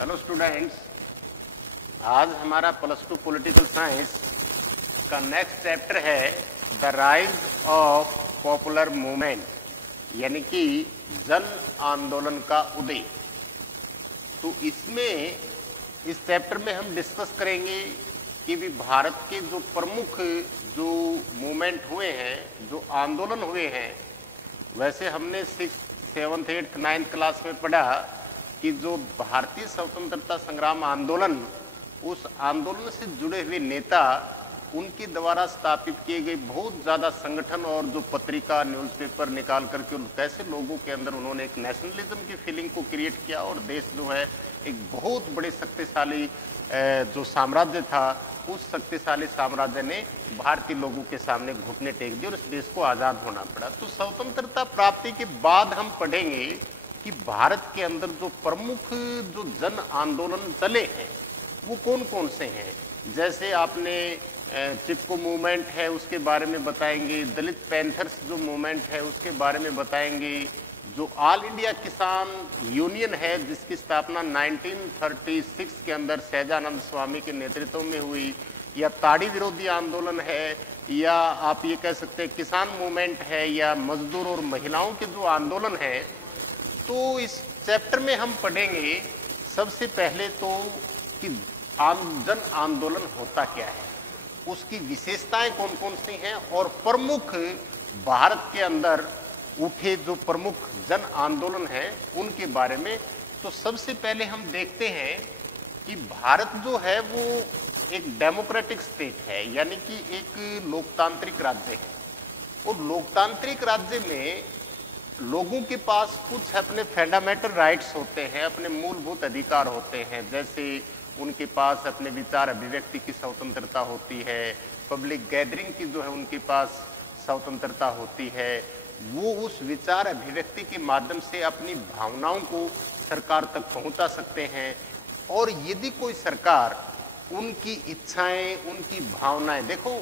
Hello students, आज हमारा +2 political science का नेक्स्ट चैप्टर है the rise of popular movement, यानी कि जन आंदोलन का उदय। तो इसमें इस चैप्टर में हम डिस्कस करेंगे कि भी भारत के जो प्रमुख जो मूवमेंट हुए हैं, जो आंदोलन हुए हैं, वैसे हमने 6th, 7th, 8th, 9th class में पढ़ा कि जो भारतीय स्वतंत्रता संग्राम आंदोलन, उस आंदोलन से जुड़े हुए नेता, उनके द्वारा स्थापित किए गए बहुत ज़्यादा संगठन और जो पत्रिका, न्यूज़पेपर निकाल करके कैसे लोगों के अंदर उन्होंने एक नेशनलिज्म की फीलिंग को क्रिएट किया और देश जो है एक बहुत बड़े शक्तिशाली जो साम्राज्य था, उस शक्तिशाली साम्राज्य ने भारतीय लोगों के सामने घुटने टेक दिए और इस देश को आज़ाद होना पड़ा। तो स्वतंत्रता प्राप्ति के बाद हम पढ़ेंगे कि भारत के अंदर जो प्रमुख जो जन आंदोलन चले हैं वो कौन कौन से हैं। जैसे आपने चिपको मूवमेंट है उसके बारे में बताएंगे, दलित पैंथर्स जो मूवमेंट है उसके बारे में बताएंगे, जो ऑल इंडिया किसान यूनियन है जिसकी स्थापना 1936 के अंदर सहजानंद स्वामी के नेतृत्व में हुई, या ताड़ी विरोधी आंदोलन है, या आप ये कह सकते हैं किसान मूवमेंट है, या मजदूर और महिलाओं के जो आंदोलन है। तो इस चैप्टर में हम पढ़ेंगे सबसे पहले तो कि जन आंदोलन होता क्या है, उसकी विशेषताएं कौन कौन सी हैं, और प्रमुख भारत के अंदर उठे जो प्रमुख जन आंदोलन हैं उनके बारे में। तो सबसे पहले हम देखते हैं कि भारत जो है वो एक डेमोक्रेटिक स्टेट है, यानी कि एक लोकतांत्रिक राज्य है। और लोकतांत्रिक राज्य में लोगों के पास कुछ अपने फंडामेंटल राइट्स होते हैं, अपने मूलभूत अधिकार होते हैं। जैसे उनके पास अपने विचार अभिव्यक्ति की स्वतंत्रता होती है, पब्लिक गैदरिंग की जो है उनके पास स्वतंत्रता होती है। वो उस विचार अभिव्यक्ति के माध्यम से अपनी भावनाओं को सरकार तक पहुंचा सकते हैं। और यदि कोई सरकार उनकी इच्छाएं, उनकी भावनाएं, देखो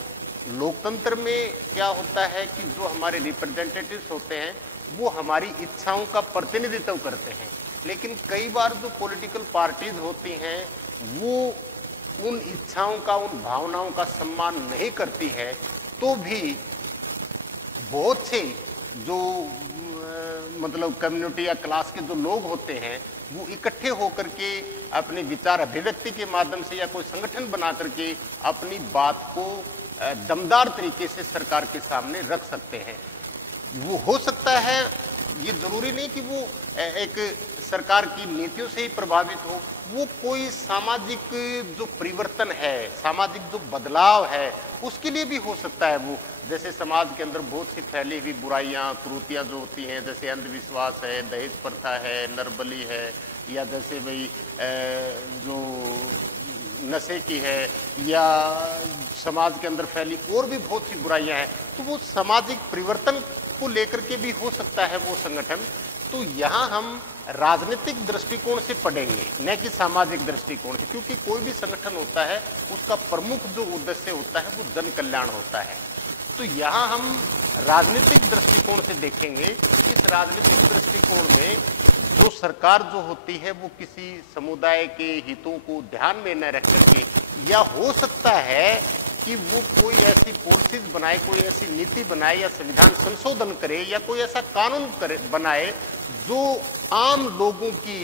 लोकतंत्र में क्या होता है कि जो हमारे रिप्रेजेंटेटिव्स होते हैं वो हमारी इच्छाओं का प्रतिनिधित्व करते हैं, लेकिन कई बार जो पॉलिटिकल पार्टीज होती हैं वो उन इच्छाओं का, उन भावनाओं का सम्मान नहीं करती है। तो भी बहुत से जो मतलब कम्युनिटी या क्लास के जो लोग होते हैं वो इकट्ठे होकर के अपने विचार अभिव्यक्ति के माध्यम से या कोई संगठन बना करके अपनी बात को दमदार तरीके से सरकार के सामने रख सकते हैं। वो हो सकता है, ये जरूरी नहीं कि वो एक सरकार की नीतियों से ही प्रभावित हो, वो कोई सामाजिक जो परिवर्तन है, सामाजिक जो बदलाव है उसके लिए भी हो सकता है। वो जैसे समाज के अंदर बहुत सी फैली हुई बुराइयां, कुरीतियां जो होती हैं, जैसे अंधविश्वास है, दहेज प्रथा है, नरबली है, या जैसे भाई जो नशे की है, या समाज के अंदर फैली और भी बहुत सी बुराइयां हैं, तो वो सामाजिक परिवर्तन को लेकर के भी हो सकता है वो संगठन। तो यहाँ हम राजनीतिक दृष्टिकोण से पढ़ेंगे, न कि सामाजिक दृष्टिकोण से, क्योंकि कोई भी संगठन होता है उसका प्रमुख जो उद्देश्य होता है वो जन कल्याण होता है। तो यहाँ हम राजनीतिक दृष्टिकोण से देखेंगे। इस राजनीतिक दृष्टिकोण में जो सरकार जो होती है वो किसी समुदाय के हितों को ध्यान में न रख करके, या हो सकता है कि वो कोई ऐसी पॉलिसीज बनाए, कोई ऐसी नीति बनाए, या संविधान संशोधन करे, या कोई ऐसा कानून बनाए जो आम लोगों की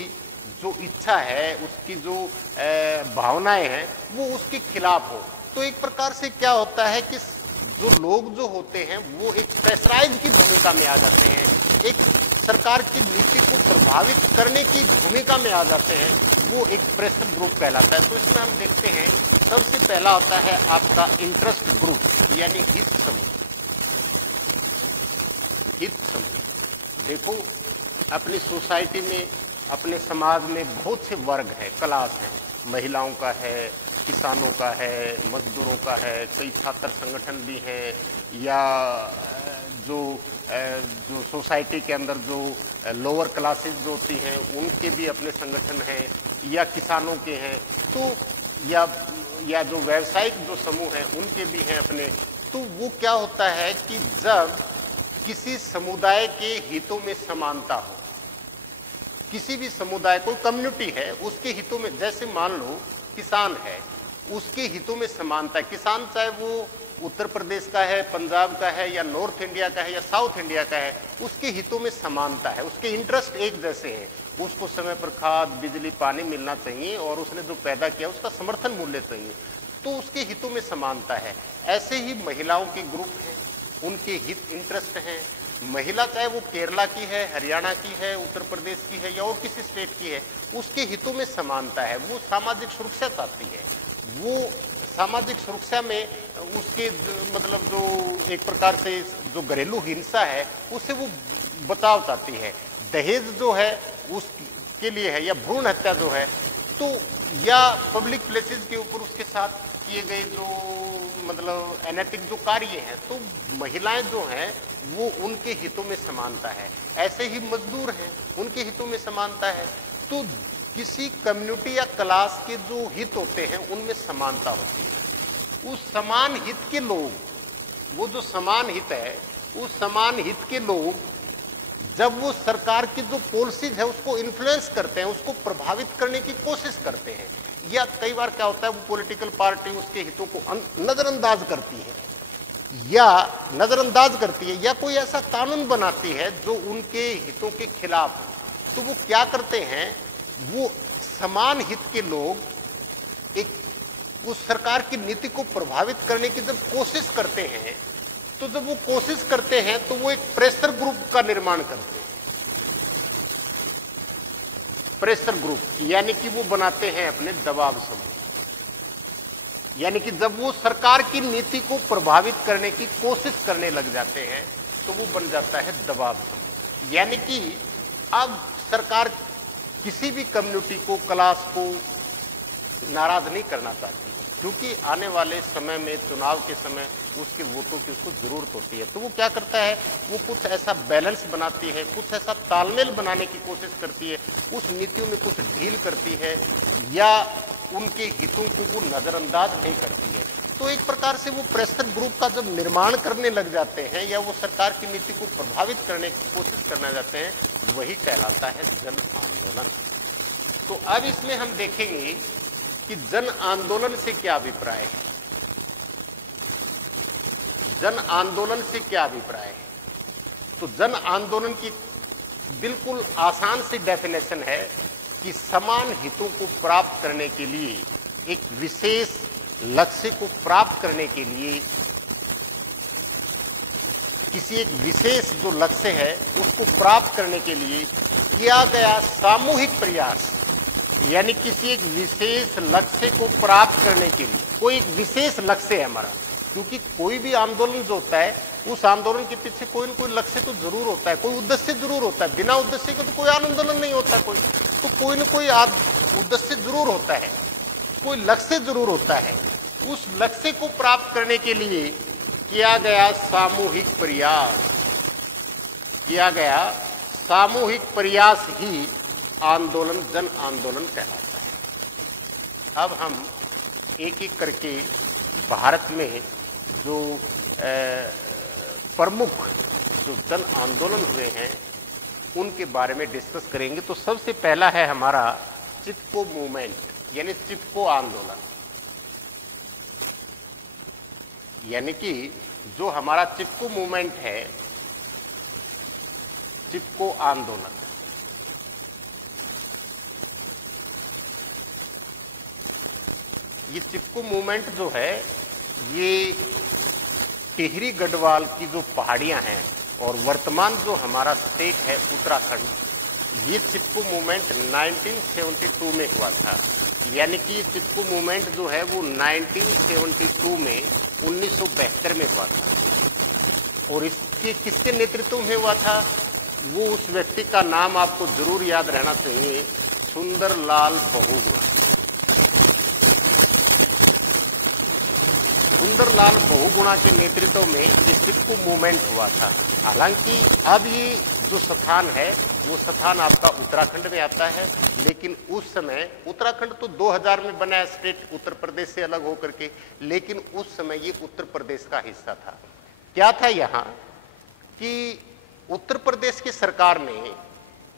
जो इच्छा है, उसकी जो भावनाएं हैं वो उसके खिलाफ हो। तो एक प्रकार से क्या होता है कि जो लोग जो होते हैं वो एक प्रेशराइज की भूमिका में आ जाते हैं, एक सरकार की नीति को प्रभावित करने की भूमिका में आ जाते हैं, वो एक प्रेशर ग्रुप कहलाता है। तो इसमें हम देखते हैं सबसे पहला होता है आपका इंटरेस्ट ग्रुप, यानी हित समूह। हित समूह, देखो अपनी सोसाइटी में, अपने समाज में बहुत से वर्ग है, क्लास है, महिलाओं का है, किसानों का है, मजदूरों का है, कई छात्र संगठन भी हैं, या जो सोसाइटी के अंदर जो लोअर क्लासेस जो होती हैं उनके भी अपने संगठन हैं, या किसानों के हैं, तो या जो व्यावसायिक जो समूह हैं उनके भी हैं अपने। तो वो क्या होता है कि जब किसी समुदाय के हितों में समानता हो, किसी भी समुदाय, कोई कम्युनिटी है, उसके हितों में, जैसे मान लो किसान है, उसके हितों में समानता है। किसान चाहे वो उत्तर प्रदेश का है, पंजाब का है, या नॉर्थ इंडिया का है, या साउथ इंडिया का है, उसके हितों में समानता है, उसके इंटरेस्ट एक जैसे हैं। उसको समय पर खाद, बिजली, पानी मिलना चाहिए और उसने जो पैदा किया उसका समर्थन मूल्य चाहिए, तो उसके हितों में समानता है। ऐसे ही महिलाओं के ग्रुप हैं, उनके हित इंटरेस्ट हैं। महिला चाहे वो केरला की है, हरियाणा की है, उत्तर प्रदेश की है, या और किसी स्टेट की है, उसके हितों में समानता है। वो सामाजिक सुरक्षा चाहती है, वो सामाजिक सुरक्षा में उसके मतलब जो एक प्रकार से जो घरेलू हिंसा है उससे वो बचाव चाहती है। दहेज जो है उसके लिए है, या भ्रूण हत्या जो है, तो या पब्लिक प्लेसेस के ऊपर उसके साथ किए गए जो मतलब अनैतिक जो कार्य हैं, तो महिलाएं जो हैं वो उनके हितों में समानता है। ऐसे ही मजदूर हैं, उनके हितों में समानता है। तो किसी कम्युनिटी या क्लास के जो हित होते हैं उनमें समानता होती है। उस समान हित के लोग, वो जो समान हित है, उस समान हित के लोग जब वो सरकार की जो पॉलिसीज है उसको इन्फ्लुएंस करते हैं, उसको प्रभावित करने की कोशिश करते हैं, या कई बार क्या होता है वो पॉलिटिकल पार्टी उसके हितों को नजरअंदाज करती है, या कोई ऐसा कानून बनाती है जो उनके हितों के खिलाफ हो, तो वो क्या करते हैं, वो समान हित के लोग एक उस सरकार की नीति को प्रभावित करने की जब कोशिश करते हैं, तो जब वो कोशिश करते हैं तो वो एक प्रेशर ग्रुप का निर्माण करते हैं। प्रेशर ग्रुप यानी कि वो बनाते हैं अपने दबाव समूह, यानी कि जब वो सरकार की नीति को प्रभावित करने की कोशिश करने लग जाते हैं तो वो बन जाता है दबाव समूह। यानी कि अब सरकार किसी भी कम्युनिटी को, क्लास को नाराज नहीं करना चाहती, क्योंकि आने वाले समय में, चुनाव के समय उसके वोटों की उसको जरूरत होती है। तो वो क्या करता है, वो कुछ ऐसा बैलेंस बनाती है, कुछ ऐसा तालमेल बनाने की कोशिश करती है, उस नीतियों में कुछ ढील करती है, या उनके हितों को वो नजरअंदाज नहीं करती है। तो एक प्रकार से वो प्रेशर ग्रुप का जब निर्माण करने लग जाते हैं, या वो सरकार की नीति को प्रभावित करने की कोशिश करने जाते हैं, वही कहलाता है जन आंदोलन। तो अब इसमें हम देखेंगे कि जन आंदोलन से क्या अभिप्राय है। जन आंदोलन से क्या अभिप्राय है? तो जन आंदोलन की बिल्कुल आसान सी डेफिनेशन है कि समान हितों को प्राप्त करने के लिए, एक विशेष लक्ष्य को प्राप्त करने के लिए, किसी एक विशेष जो लक्ष्य है उसको प्राप्त करने के लिए किया गया सामूहिक प्रयास, यानी किसी एक विशेष लक्ष्य को प्राप्त करने के लिए, कोई एक विशेष लक्ष्य है हमारा, क्योंकि कोई भी आंदोलन जो होता है उस आंदोलन के पीछे कोई न कोई लक्ष्य तो जरूर होता है, कोई उद्देश्य जरूर होता है। बिना उद्देश्य के तो कोई आंदोलन नहीं होता, कोई न कोई उद्देश्य जरूर होता है, कोई लक्ष्य जरूर होता है। उस लक्ष्य को प्राप्त करने के लिए किया गया सामूहिक प्रयास ही आंदोलन, जन आंदोलन कहलाता है। अब हम एक एक करके भारत में जो प्रमुख जो जन आंदोलन हुए हैं उनके बारे में डिस्कस करेंगे। तो सबसे पहला है हमारा चिपको मूवमेंट, यानी चिपको आंदोलन। यानी कि जो हमारा चिपको मूवमेंट है, चिपको आंदोलन, ये चिपको मूवमेंट जो है ये टिहरी गढ़वाल की जो पहाड़ियां हैं और वर्तमान जो हमारा स्टेट है उत्तराखंड, ये चिपको मूवमेंट 1972 में हुआ था। यानी कि चिपको मूवमेंट जो है वो 1972 में 1972 में हुआ था। और इसके किसके नेतृत्व में हुआ था, वो उस व्यक्ति का नाम आपको जरूर याद रहना चाहिए, सुंदरलाल बहुगुणा। सुंदरलाल बहुगुणा के नेतृत्व में ये चिपको मूवमेंट हुआ था। हालांकि अब ये जो स्थान है वो स्थान आपका उत्तराखंड में आता है, लेकिन उस समय उत्तराखंड तो 2000 में बना है स्टेट उत्तर प्रदेश से अलग होकर के, लेकिन उस समय ये उत्तर प्रदेश का हिस्सा था। क्या था यहाँ कि उत्तर प्रदेश की सरकार ने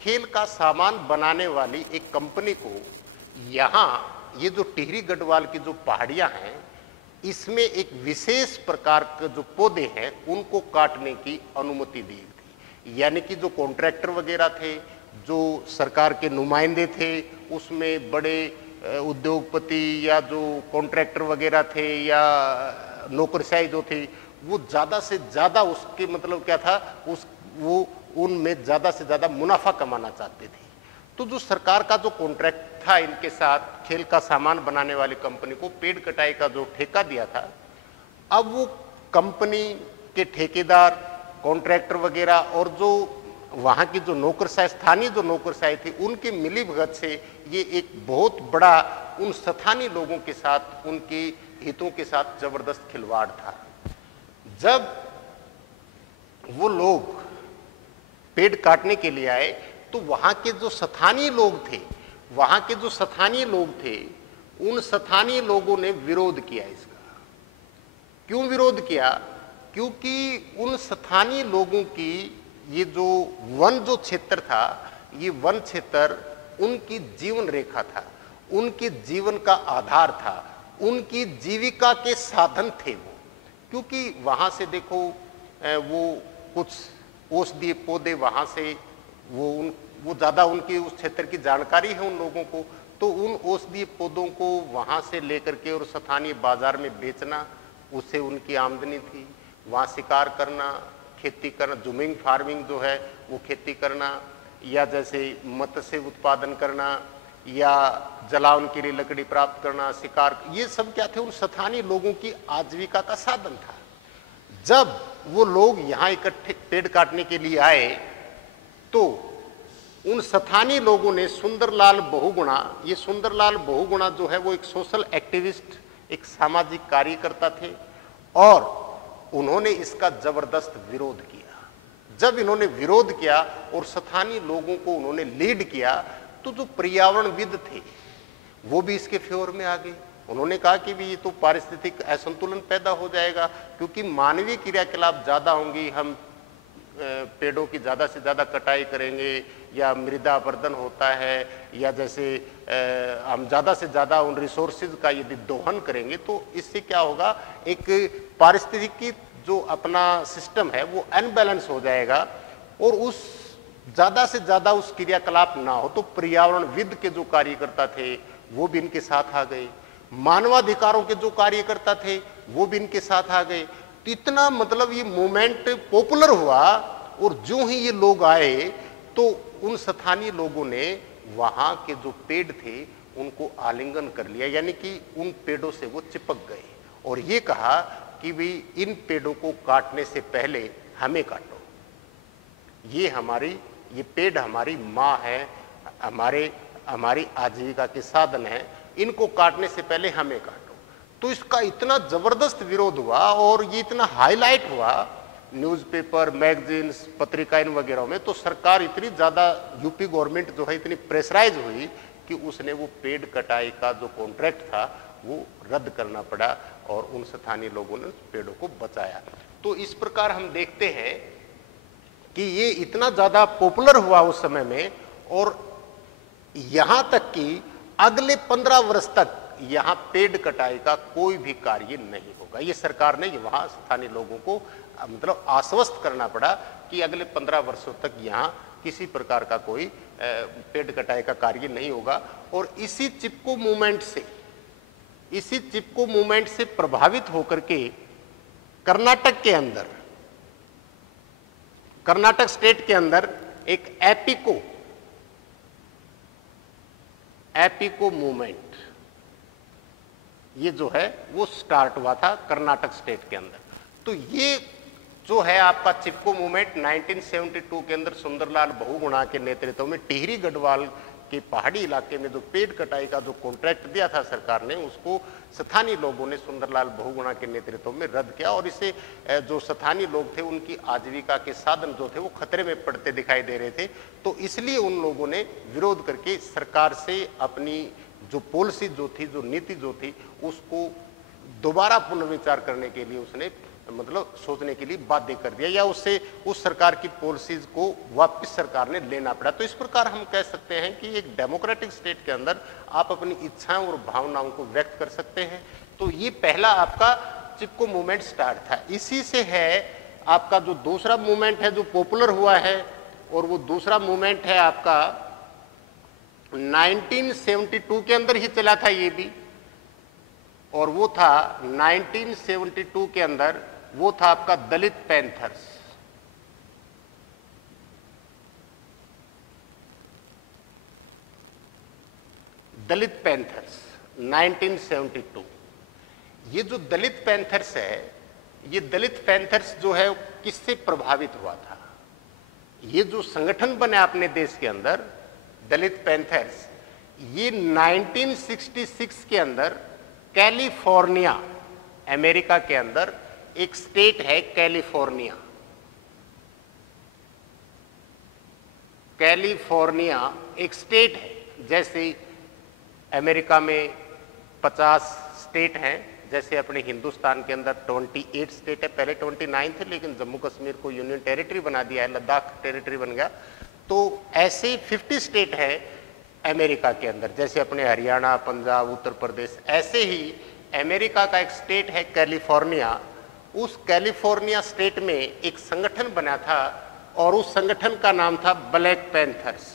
खेल का सामान बनाने वाली एक कंपनी को यहाँ ये जो टिहरी गढ़वाल की जो पहाड़ियाँ हैं, इसमें एक विशेष प्रकार के जो पौधे हैं उनको काटने की अनुमति दी थी। यानी कि जो कॉन्ट्रैक्टर वगैरह थे, जो सरकार के नुमाइंदे थे, उसमें बड़े उद्योगपति या जो कॉन्ट्रैक्टर वगैरह थे या नौकरशाही जो थी, वो ज़्यादा से ज़्यादा उसके मतलब क्या था, वो उनमें ज़्यादा से ज़्यादा मुनाफा कमाना चाहते थे। तो जो सरकार का जो कॉन्ट्रैक्ट था इनके साथ, खेल का सामान बनाने वाली कंपनी को पेड़ कटाई का जो ठेका दिया था, अब वो कंपनी के ठेकेदार, कॉन्ट्रैक्टर वगैरह और जो वहाँ की जो नौकरशाही, स्थानीय जो नौकरशाही थी, उनकी मिलीभगत से ये एक बहुत बड़ा उन स्थानीय लोगों के साथ, उनके हितों के साथ जबरदस्त खिलवाड़ था। जब वो लोग पेड़ काटने के लिए आए तो वहां के जो स्थानीय लोग थे, उन स्थानीय लोगों ने विरोध किया इसका। क्यों विरोध किया? क्योंकि उन स्थानीय लोगों की ये जो वन जो क्षेत्र था, ये वन क्षेत्र उनकी जीवन रेखा था, उनके जीवन का आधार था, उनकी जीविका के साधन थे वो। क्योंकि वहां से देखो वो कुछ औषधीय पौधे वहां से वो ज़्यादा उनकी उस क्षेत्र की जानकारी है उन लोगों को, तो उन औषधीय पौधों को वहाँ से लेकर के और स्थानीय बाजार में बेचना, उससे उनकी आमदनी थी। वहाँ शिकार करना, खेती करना, जूमिंग फार्मिंग जो है वो खेती करना, या जैसे मत्स्य उत्पादन करना, या जलावन के लिए लकड़ी प्राप्त करना, शिकार, ये सब क्या थे, उन स्थानीय लोगों की आजीविका का साधन था। जब वो लोग यहाँ इकट्ठे पेड़ काटने के लिए आए तो उन स्थानीय लोगों ने सुंदरलाल बहुगुणा, ये सुंदरलाल बहुगुणा जो है वो एक सोशल एक्टिविस्ट, एक सामाजिक कार्यकर्ता थे, और उन्होंने इसका जबरदस्त विरोध किया। जब इन्होंने विरोध किया और स्थानीय लोगों को उन्होंने लीड किया, तो जो पर्यावरणविद थे वो भी इसके फेवर में आ गए। उन्होंने कहा कि भी ये तो पारिस्थितिक असंतुलन पैदा हो जाएगा, क्योंकि मानवीय क्रियाकलाप ज़्यादा होंगी, हम पेड़ों की ज़्यादा से ज़्यादा कटाई करेंगे, या मृदा अपरदन होता है, या जैसे हम ज़्यादा से ज़्यादा उन रिसोर्सेज का यदि दोहन करेंगे, तो इससे क्या होगा, एक पारिस्थितिकी जो अपना सिस्टम है वो अनबैलेंस हो जाएगा, और उस ज़्यादा से ज़्यादा उस क्रियाकलाप ना हो। तो पर्यावरणविद के जो कार्यकर्ता थे वो भी इनके साथ आ गए, मानवाधिकारों के जो कार्यकर्ता थे वो भी इनके साथ आ गए। तो इतना मतलब ये मूवमेंट पॉपुलर हुआ, और जो ही ये लोग आए तो उन स्थानीय लोगों ने वहां के जो पेड़ थे उनको आलिंगन कर लिया, यानी कि उन पेड़ों से वो चिपक गए, और ये कहा कि भी इन पेड़ों को काटने से पहले हमें काटो, ये पेड़ हमारी माँ है, हमारी आजीविका के साधन है, इनको काटने से पहले हमें काटो। तो इसका इतना जबरदस्त विरोध हुआ और ये इतना हाईलाइट हुआ न्यूज़पेपर, मैगजीन्स, पत्रिकाएं वगैरह में, तो सरकार इतनी ज़्यादा, यूपी गवर्नमेंट जो है इतनी प्रेशराइज हुई कि उसने वो पेड़ कटाई का जो कॉन्ट्रैक्ट था वो रद्द करना पड़ा, और उन स्थानीय लोगों ने पेड़ों को बचाया। तो इस प्रकार हम देखते हैं कि ये इतना ज़्यादा पॉपुलर हुआ उस समय में, और यहाँ तक कि अगले 15 वर्ष तक यहाँ पेड़ कटाई का कोई भी कार्य नहीं होगा। ये सरकार ने वहाँ स्थानीय लोगों को मतलब आश्वस्त करना पड़ा कि अगले 15 वर्षों तक यहाँ किसी प्रकार का कोई पेड़ कटाई का कार्य नहीं होगा। और इसी चिपको मूवमेंट से प्रभावित होकर के कर्नाटक स्टेट के अंदर एक एपिको मूवमेंट ये जो है वो स्टार्ट हुआ था कर्नाटक स्टेट के अंदर। तो ये जो है आपका चिपको मूवमेंट 1972 के अंदर सुंदरलाल बहुगुणा के नेतृत्व में टिहरी गढ़वाल के पहाड़ी इलाके में जो पेड़ कटाई का जो कॉन्ट्रैक्ट दिया था सरकार ने, उसको स्थानीय लोगों ने सुंदरलाल बहुगुणा के नेतृत्व में रद्द किया, और इससे जो स्थानीय लोग थे उनकी आजीविका के साधन जो थे वो खतरे में पड़ते दिखाई दे रहे थे। तो इसलिए उन लोगों ने विरोध करके सरकार से अपनी जो पॉलिसी जो थी, जो नीति जो थी, उसको दोबारा पुनर्विचार करने के लिए उसने मतलब सोचने के लिए बाध्य कर दिया, या उससे उस सरकार की पॉलिसीज को वापस सरकार ने लेना पड़ा। तो इस प्रकार हम कह सकते हैं कि एक डेमोक्रेटिक स्टेट के अंदर आप अपनी इच्छाओं और भावनाओं को व्यक्त कर सकते हैं। तो ये पहला आपका चिपको मूवमेंट स्टार्ट था। इसी से है आपका जो दूसरा मूवमेंट है जो पॉपुलर हुआ है, और वो दूसरा मूवमेंट है आपका 1972 के अंदर ही चला था ये भी, और वो था 1972 के अंदर, वो था आपका दलित पैंथर्स। दलित पैंथर्स 1972। ये जो दलित पैंथर्स है, ये दलित पैंथर्स जो है किससे प्रभावित हुआ था? ये जो संगठन बने अपने देश के अंदर दलित पैंथर्स, ये 1966 के अंदर कैलिफोर्निया, अमेरिका के अंदर एक स्टेट है कैलिफोर्निया। कैलिफोर्निया एक स्टेट है, जैसे अमेरिका में 50 स्टेट हैं, जैसे अपने हिंदुस्तान के अंदर 28 स्टेट है, पहले 29 थे लेकिन जम्मू कश्मीर को यूनियन टेरिटरी बना दिया है, लद्दाख टेरिटरी बन गया। तो ऐसे 50 स्टेट है अमेरिका के अंदर, जैसे अपने हरियाणा, पंजाब, उत्तर प्रदेश। ऐसे ही अमेरिका का एक स्टेट है कैलिफोर्निया। उस कैलिफोर्निया स्टेट में एक संगठन बना था और उस संगठन का नाम था ब्लैक पैंथर्स।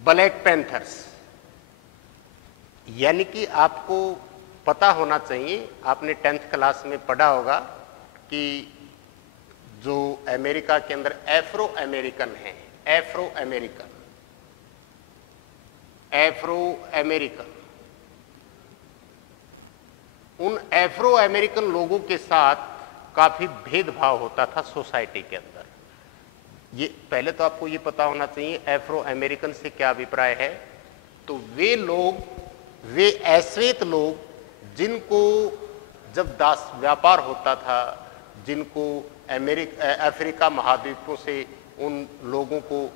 ब्लैक पैंथर्स यानी कि आपको पता होना चाहिए, आपने 10th क्लास में पढ़ा होगा कि जो अमेरिका के अंदर एफ्रो अमेरिकन है, एफ्रो अमेरिकन, उन एफ्रो अमेरिकन लोगों के साथ काफी भेदभाव होता था सोसाइटी के अंदर। ये पहले तो आपको ये पता होना चाहिए एफ्रो अमेरिकन से क्या अभिप्राय है। तो वे लोग, वे अश्वेत लोग जिनको जब दास व्यापार होता था, जिनको अफ्रीका महाद्वीपों से उन लोगों को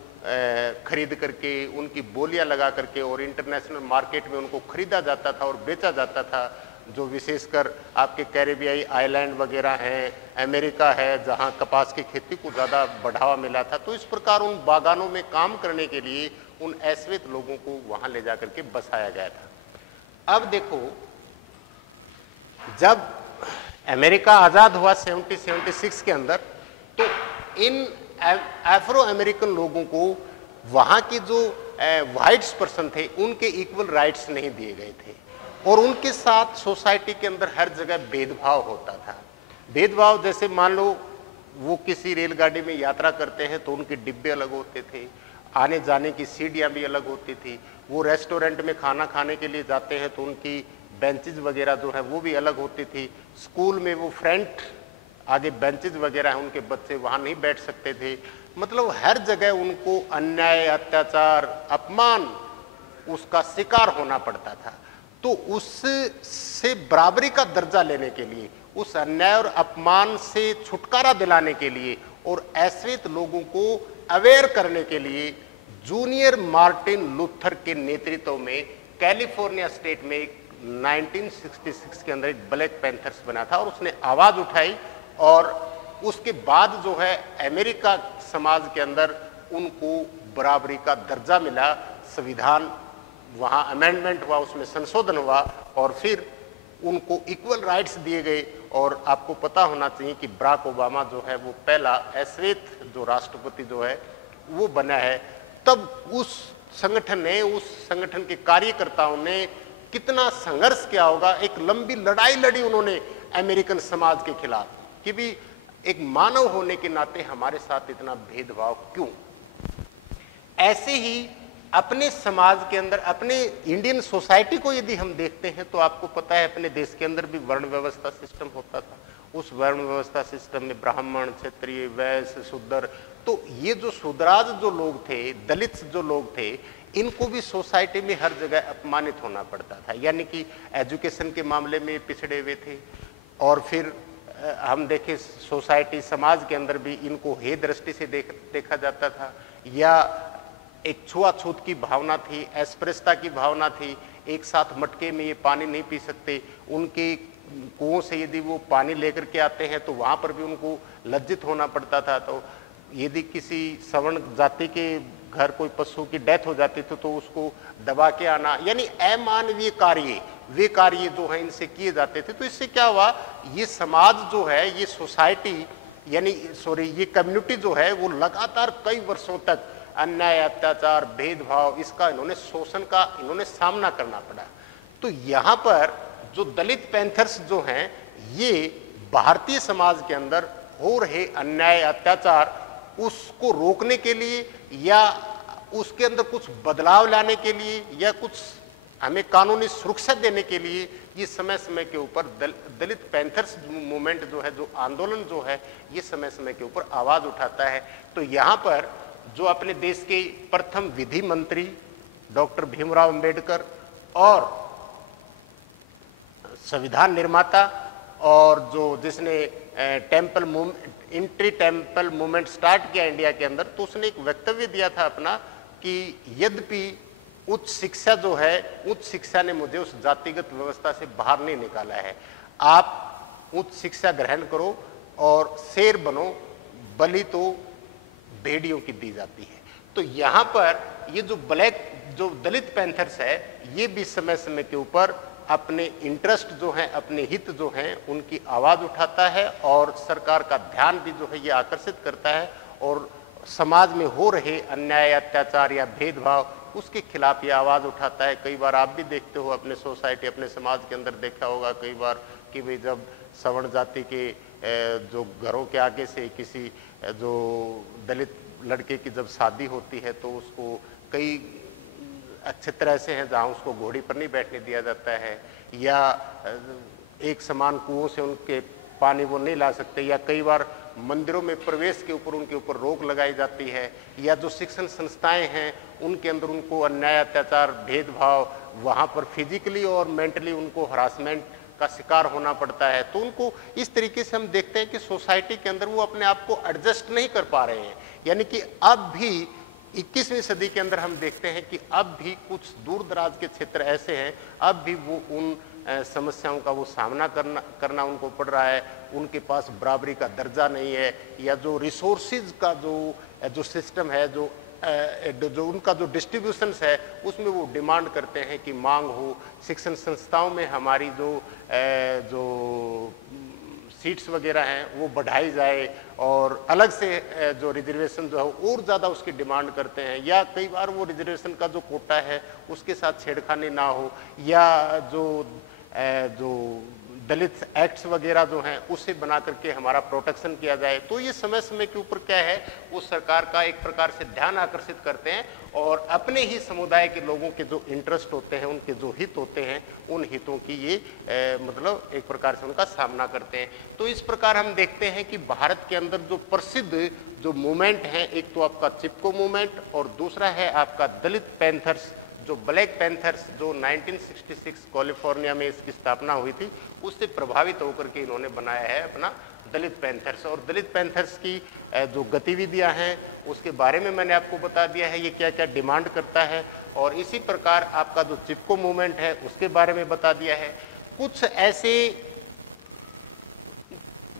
खरीद करके उनकी बोलियां लगा करके और इंटरनेशनल मार्केट में उनको खरीदा जाता था और बेचा जाता था, जो विशेषकर आपके कैरिबियाई आइलैंड वगैरह हैं, अमेरिका है जहां कपास की खेती को ज़्यादा बढ़ावा मिला था। तो इस प्रकार उन बागानों में काम करने के लिए उन अश्वेत लोगों को वहां ले जाकर के बसाया गया था। अब देखो, जब अमेरिका आज़ाद हुआ 76 के अंदर, तो इन अफ्रो अमेरिकन लोगों को वहाँ के जो वाइट्स पर्सन थे उनके इक्वल राइट्स नहीं दिए गए थे और उनके साथ सोसाइटी के अंदर हर जगह भेदभाव होता था। भेदभाव जैसे मान लो वो किसी रेलगाड़ी में यात्रा करते हैं तो उनके डिब्बे अलग होते थे, आने जाने की सीढ़ियाँ भी अलग होती थी। वो रेस्टोरेंट में खाना खाने के लिए जाते हैं तो उनकी बेंचेज वगैरह जो है वो भी अलग होती थी। स्कूल में वो फ्रंट आगे बेंचेज वगैरह हैं, उनके बच्चे वहाँ नहीं बैठ सकते थे। मतलब हर जगह उनको अन्याय, अत्याचार, अपमान उसका शिकार होना पड़ता था। तो उससे बराबरी का दर्जा लेने के लिए, उस अन्याय और अपमान से छुटकारा दिलाने के लिए और अश्वेत लोगों को अवेयर करने के लिए जूनियर मार्टिन लूथर के नेतृत्व में कैलिफोर्निया स्टेट में 1966 के अंदर एक ब्लैक पैंथर्स बना था और उसने आवाज उठाई और उसके बाद जो है अमेरिका समाज के अंदर उनको बराबरी का दर्जा मिला। संविधान वहाँ अमेंडमेंट हुआ, उसमें संशोधन हुआ और फिर उनको इक्वल राइट्स दिए गए। और आपको पता होना चाहिए कि बराक ओबामा जो है वो पहला अश्वेत जो राष्ट्रपति जो है वो बना है। तब उस संगठन ने, उस संगठन के कार्यकर्ताओं ने कितना संघर्ष किया होगा, एक लंबी लड़ाई लड़ी उन्होंने अमेरिकन समाज के खिलाफ कि भी एक मानव होने के नाते हमारे साथ इतना भेदभाव क्यों। ऐसे ही अपने समाज के अंदर, अपने इंडियन सोसाइटी को यदि हम देखते हैं तो आपको पता है अपने देश के अंदर भी वर्ण व्यवस्था सिस्टम होता था। उस वर्ण व्यवस्था सिस्टम में ब्राह्मण, क्षत्रिय, वैश्य, शूद्र, तो ये जो शूद्राज जो लोग थे, दलित जो लोग थे, इनको भी सोसाइटी में हर जगह अपमानित होना पड़ता था। यानी कि एजुकेशन के मामले में पिछड़े हुए थे और फिर हम देखें सोसाइटी, समाज के अंदर भी इनको हे दृष्टि से देखा जाता था। या एक छुआछूत की भावना थी, अस्पृश्यता की भावना थी, एक साथ मटके में ये पानी नहीं पी सकते, उनके कुओं से यदि वो पानी लेकर के आते हैं तो वहाँ पर भी उनको लज्जित होना पड़ता था। तो यदि किसी सवर्ण जाति के घर कोई पशु की डेथ हो जाती थी तो उसको दबा के आना, यानी अमानवीय कार्य, वे कार्य जो है इनसे किए जाते थे। तो इससे क्या हुआ, ये समाज जो है, ये सोसाइटी यानी ये कम्युनिटी जो है वो लगातार कई वर्षों तक अन्याय, अत्याचार, भेदभाव, इसका इन्होंने शोषण का इन्होंने सामना करना पड़ा। तो यहाँ पर जो दलित पैंथर्स जो हैं, ये भारतीय समाज के अंदर हो रहे अन्याय, अत्याचार, उसको रोकने के लिए या उसके अंदर कुछ बदलाव लाने के लिए या कुछ हमें कानूनी सुरक्षा देने के लिए ये समय समय के ऊपर दलित पैंथर्स मूवमेंट जो है, जो आंदोलन जो है, ये समय समय के ऊपर आवाज उठाता है। तो यहाँ पर जो अपने देश के प्रथम विधि मंत्री डॉक्टर भीमराव अंबेडकर और संविधान निर्माता और जो जिसने एंट्री टेम्पल मूवमेंट स्टार्ट किया इंडिया के अंदर, तो उसने एक वक्तव्य दिया था अपना कि यद्यपि उच्च शिक्षा जो है, उच्च शिक्षा ने मुझे उस जातिगत व्यवस्था से बाहर नहीं निकाला है, आप उच्च शिक्षा ग्रहण करो और शेर बनो, बलि तो भेड़ियों की दी जाती है। तो यहाँ पर ये जो दलित पैंथर्स है, ये भी समय समय के ऊपर अपने इंटरेस्ट जो हैं, अपने हित जो हैं, उनकी आवाज उठाता है और सरकार का ध्यान भी जो है ये आकर्षित करता है और समाज में हो रहे अन्याय, अत्याचार या भेदभाव, उसके खिलाफ ये आवाज उठाता है। कई बार आप भी देखते हो अपने सोसाइटी, अपने समाज के अंदर देखा होगा कई बार कि भाई जब सवर्ण जाति के जो घरों के आगे से किसी जो दलित लड़के की जब शादी होती है तो उसको कई अच्छे तरह से हैं जहाँ उसको घोड़ी पर नहीं बैठने दिया जाता है, या एक समान कुओं से उनके पानी वो नहीं ला सकते, या कई बार मंदिरों में प्रवेश के ऊपर उनके ऊपर रोक लगाई जाती है, या जो शिक्षण संस्थाएं हैं उनके अंदर उनको अन्याय, अत्याचार, भेदभाव, वहाँ पर फिजिकली और मेंटली उनको हरासमेंट का शिकार होना पड़ता है। तो उनको इस तरीके से हम देखते हैं कि सोसाइटी के अंदर वो अपने आप को एडजस्ट नहीं कर पा रहे हैं। यानी कि अब भी 21वीं सदी के अंदर हम देखते हैं कि अब भी कुछ दूर दराज के क्षेत्र ऐसे हैं, अब भी वो उन समस्याओं का वो सामना करना उनको पड़ रहा है। उनके पास बराबरी का दर्जा नहीं है, या जो रिसोर्सेज का जो सिस्टम है, जो उनका जो डिस्ट्रीब्यूशन है, उसमें वो डिमांड करते हैं कि मांग हो, शिक्षण संस्थाओं में हमारी जो सीट्स वगैरह हैं वो बढ़ाई जाए, और अलग से जो रिजर्वेशन जो है और ज़्यादा उसकी डिमांड करते हैं, या कई बार वो रिजर्वेशन का जो कोटा है उसके साथ छेड़खानी ना हो, या जो दलित एक्ट्स वगैरह जो हैं उसे बना करके हमारा प्रोटेक्शन किया जाए। तो ये समय समय के ऊपर क्या है, वो सरकार का एक प्रकार से ध्यान आकर्षित करते हैं और अपने ही समुदाय के लोगों के जो इंटरेस्ट होते हैं, उनके जो हित होते हैं, उन हितों की ये मतलब एक प्रकार से उनका सामना करते हैं। तो इस प्रकार हम देखते हैं कि भारत के अंदर जो प्रसिद्ध जो मूवमेंट हैं, एक तो आपका चिपको मूवमेंट और दूसरा है आपका दलित पैंथर्स, जो ब्लैक पैंथर्स, जो 1966 कैलिफोर्निया में इसकी स्थापना हुई थी, उससे प्रभावित होकर के इन्होंने बनाया है अपना दलित पैंथर्स। और दलित पैंथर्स की जो गतिविधियां हैं उसके बारे में मैंने आपको बता दिया है, ये क्या क्या डिमांड करता है, और इसी प्रकार आपका जो चिपको मूवमेंट है उसके बारे में बता दिया है। कुछ ऐसे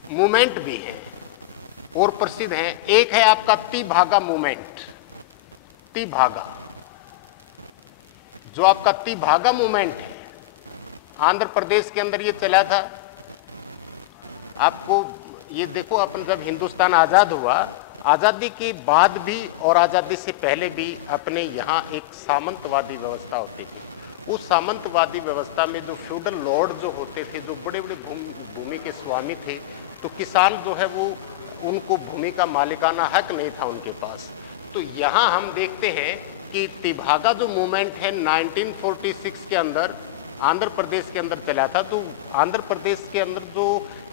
मूवमेंट भी हैं और प्रसिद्ध हैं। एक है आपका तीभागा मूवमेंट, तीभागा, जो आपका तीभागा मूवमेंट है, आंध्र प्रदेश के अंदर ये चला था। आपको ये देखो, अपन जब हिंदुस्तान आजाद हुआ, आजादी के बाद भी और आजादी से पहले भी अपने यहाँ एक सामंतवादी व्यवस्था होती थी। उस सामंतवादी व्यवस्था में जो फ्यूडल लॉर्ड जो होते थे, जो बड़े बड़े भूमि के स्वामी थे, तो किसान जो है वो उनको भूमि का मालिकाना हक नहीं था उनके पास। तो यहाँ हम देखते हैं कि तीभागा जो मूवमेंट है 1946 के अंदर आंध्र प्रदेश के अंदर चला था। तो आंध्र प्रदेश के अंदर जो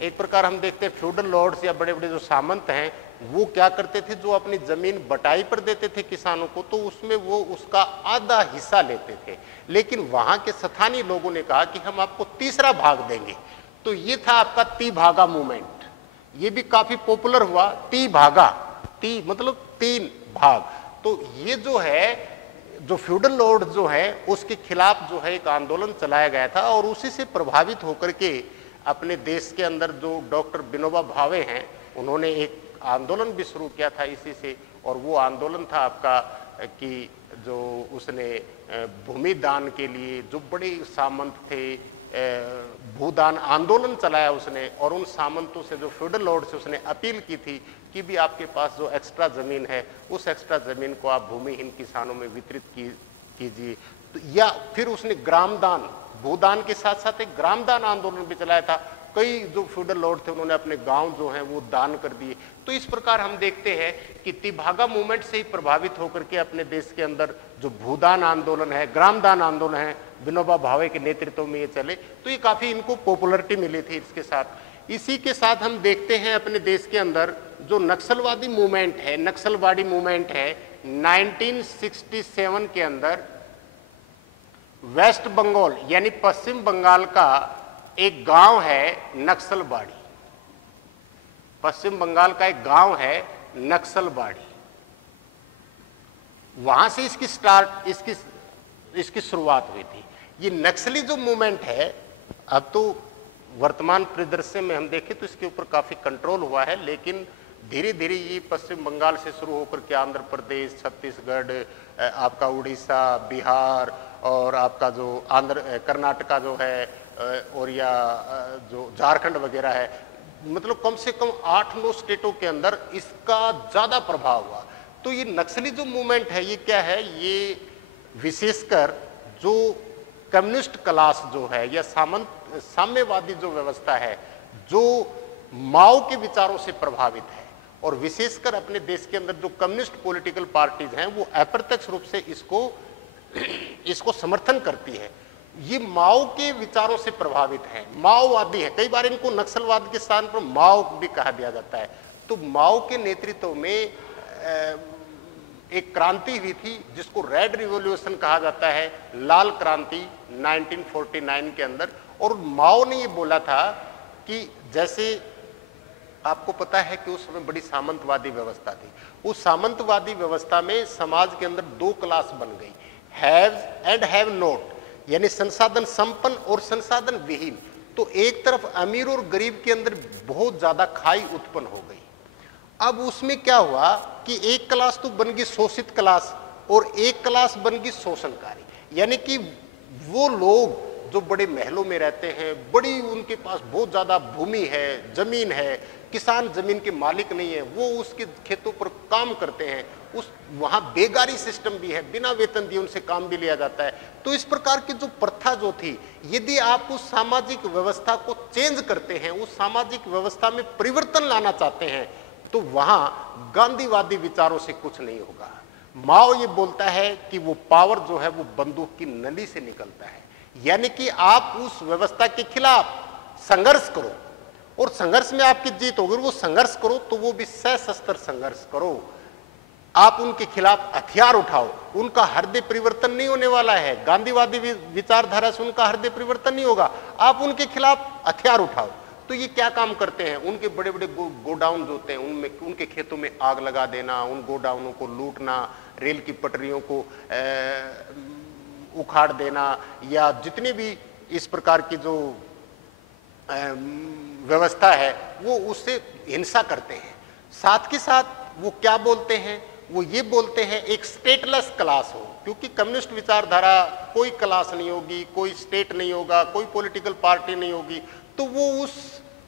एक प्रकार हम देखते हैं फ्यूडल लॉर्ड्स या बड़े बड़े जो सामंत हैं, वो क्या करते थे, जो अपनी जमीन बटाई पर देते थे किसानों को, तो उसमें वो उसका आधा हिस्सा लेते थे। लेकिन वहां के स्थानीय लोगों ने कहा कि हम आपको तीसरा भाग देंगे। तो ये था आपका तीभागा मूवमेंट। ये भी काफी पॉपुलर हुआ। तीभागा, ती मतलब तीन भाग, तो ये जो है, जो फ्यूडल लॉर्ड जो है उसके खिलाफ जो है एक आंदोलन चलाया गया था, और उसी से प्रभावित होकर के अपने देश के अंदर जो डॉक्टर विनोबा भावे हैं, उन्होंने एक आंदोलन भी शुरू किया था इसी से। और वो आंदोलन था आपका कि जो उसने भूमि दान के लिए जो बड़े सामंत थे, भूदान आंदोलन चलाया उसने, और उन सामंतों से, जो फ्यूडल लॉर्ड से उसने अपील की थी कि भी आपके पास जो एक्स्ट्रा जमीन है उस एक्स्ट्रा जमीन को आप भूमिहीन किसानों में वितरित कीजिए। तो या फिर उसने ग्रामदान, भूदान के साथ साथ एक ग्रामदान आंदोलन भी चलाया था। कई जो फ्यूडल लॉर्ड थे उन्होंने अपने गांव जो हैं वो दान कर दिए। तो इस प्रकार हम देखते हैं कि तिभागा मूवमेंट से ही प्रभावित होकर के अपने देश के अंदर जो भूदान आंदोलन है, ग्रामदान आंदोलन है, विनोबा भावे के नेतृत्व में ये चले, तो ये काफी इनको पॉपुलरिटी मिली थी इसके साथ। इसी के साथ हम देखते हैं अपने देश के अंदर जो नक्सलवादी मूवमेंट है, नक्सलवादी मूवमेंट है 1967 के अंदर वेस्ट बंगाल यानी पश्चिम बंगाल का एक गांव है नक्सलबाड़ी। पश्चिम बंगाल का एक गांव है नक्सलबाड़ी, वहां से इसकी शुरुआत हुई थी। ये नक्सली जो मूवमेंट है, अब तो वर्तमान परिदृश्य में हम देखें तो इसके ऊपर काफी कंट्रोल हुआ है, लेकिन धीरे धीरे ये पश्चिम बंगाल से शुरू होकर के आंध्र प्रदेश, छत्तीसगढ़, आपका उड़ीसा, बिहार और आपका जो कर्नाटका जो है, और या जो झारखंड वगैरह है, मतलब कम से कम 8-9 स्टेटों के अंदर इसका ज्यादा प्रभाव हुआ। तो ये नक्सली जो मूवमेंट है ये क्या है, ये विशेषकर जो कम्युनिस्ट क्लास जो है या साम्यवादी जो व्यवस्था है, जो माओ के विचारों से प्रभावित है, और विशेषकर अपने देश के अंदर जो कम्युनिस्ट पॉलिटिकल पार्टीज हैं वो अप्रत्यक्ष रूप से इसको समर्थन करती है। ये माओ के विचारों से प्रभावित है, माओवादी है। कई बार इनको नक्सलवाद के स्थान पर माओ भी कहा दिया जाता है। तो माओ के नेतृत्व में एक क्रांति हुई थी जिसको रेड रिवॉल्यूशन कहा जाता है, लाल क्रांति 1949 के अंदर। और माओ ने ये बोला था कि जैसे आपको पता है कि उस समय बड़ी सामंतवादी व्यवस्था थी, उस सामंतवादी व्यवस्था में समाज के अंदर 2 क्लास बन गई, हैव्स एंड हैव नॉट, यानी संसाधन संपन्न और संसाधन विहीन। तो एक तरफ अमीर और गरीब के अंदर बहुत ज्यादा खाई उत्पन्न हो गई। अब उसमें क्या हुआ कि एक क्लास तो बन गई शोषित क्लास और एक क्लास बन गई शोषणकारी, यानी कि वो लोग जो बड़े महलों में रहते हैं, बड़ी उनके पास बहुत ज्यादा भूमि है, जमीन है, किसान जमीन के मालिक नहीं है, वो उसके खेतों पर काम करते हैं, वहां बेगारी सिस्टम भी है, बिना वेतन दिए उनसे काम भी लिया जाता है। तो इस प्रकार की जो प्रथा जो थी, यदि आप उस सामाजिक व्यवस्था को चेंज करते हैं, उस सामाजिक व्यवस्था में परिवर्तन लाना चाहते हैं, तो वहां गांधीवादी विचारों से कुछ नहीं होगा। माओ ये बोलता है कि वो पावर जो है वो बंदूक की नली से निकलता है, यानी कि आप उस व्यवस्था के खिलाफ संघर्ष करो, और संघर्ष में आपकी जीत होगी। वो संघर्ष करो तो वो भी सशस्त्र संघर्ष करो, आप उनके खिलाफ हथियार उठाओ। उनका हृदय परिवर्तन नहीं होने वाला है, गांधीवादी विचारधारा से उनका हृदय परिवर्तन नहीं होगा, आप उनके खिलाफ हथियार उठाओ। तो ये क्या काम करते हैं, उनके बड़े बड़े गोडाउन जो होते हैं उनमें, उनके खेतों में आग लगा देना, उन गोडाउनों को लूटना, रेल की पटरियों को उखाड़ देना, या जितनी भी इस प्रकार की जो व्यवस्था है वो उससे हिंसा करते हैं। साथ के साथ वो क्या बोलते हैं, वो ये बोलते हैं एक स्टेटलेस क्लास हो, क्योंकि कम्युनिस्ट विचारधारा कोई क्लास नहीं होगी, कोई स्टेट नहीं होगा, कोई पॉलिटिकल पार्टी नहीं होगी, तो वो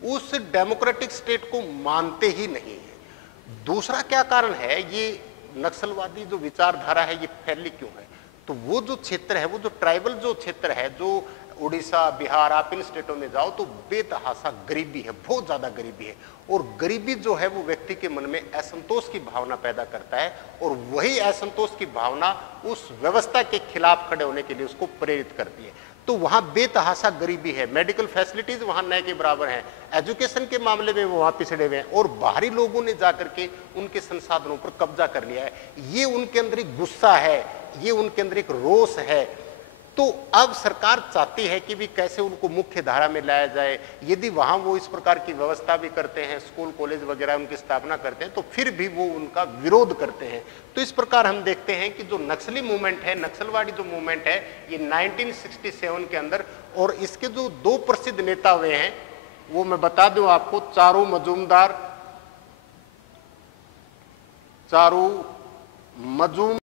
उस डेमोक्रेटिक स्टेट को मानते ही नहीं है। दूसरा क्या कारण है, ये नक्सलवादी जो विचारधारा है ये फैली क्यों है, तो वो जो क्षेत्र है, वो जो ट्राइबल जो क्षेत्र है, जो उड़ीसा, बिहार, आप इन स्टेटों में जाओ तो बेतहाशा गरीबी है, बहुत ज्यादा गरीबी है, और गरीबी जो है वो व्यक्ति के मन में असंतोष की भावना पैदा करता है, और वही असंतोष की भावना उस व्यवस्था के खिलाफ खड़े होने के लिए उसको प्रेरित करती है। तो वहां बेतहाशा गरीबी है, मेडिकल फैसिलिटीज वहां न के बराबर हैं, एजुकेशन के मामले में वो वहां पिछड़े हुए हैं, और बाहरी लोगों ने जाकर के उनके संसाधनों पर कब्जा कर लिया है। ये उनके अंदर एक गुस्सा है, ये उनके अंदर एक रोष है। तो तो अब सरकार चाहती है कि भी कैसे उनको मुख्य धारा में लाया जाए। यदि वहां वो इस प्रकार की व्यवस्था भी करते हैं, स्कूल कॉलेज वगैरह उनकी स्थापना करते हैं, तो फिर भी वो उनका विरोध करते हैं। तो इस प्रकार हम देखते हैं कि जो नक्सली मूवमेंट है, नक्सलवादी जो मूवमेंट है, ये 1967 के अंदर, और इसके जो दो प्रसिद्ध नेता हुए हैं वो मैं बता दूं आपको, चारू मजूमदार